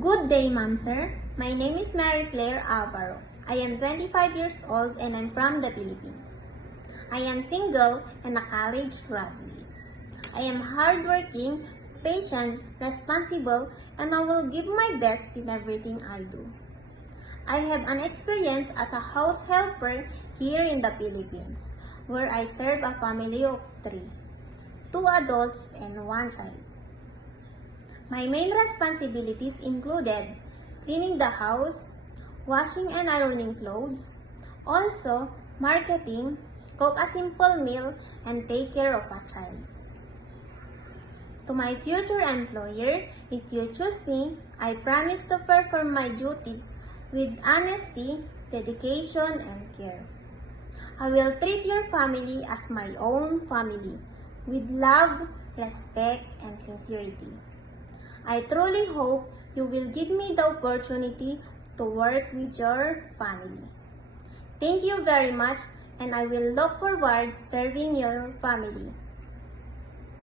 Good day, ma'am, sir. My name is Mary Claire Alvaro. I am 25 years old and I'm from the Philippines. I am single and a college graduate. I am hardworking, patient, responsible, and I will give my best in everything I do. I have an experience as a house helper here in the Philippines, where I serve a family of 3, 2 adults and 1 child. My main responsibilities included cleaning the house, washing and ironing clothes, also marketing, cook a simple meal, and take care of a child. To my future employer, if you choose me, I promise to perform my duties with honesty, dedication, and care. I will treat your family as my own family, with love, respect, and sincerity. I truly hope you will give me the opportunity to work with your family. Thank you very much, and I will look forward serving your family.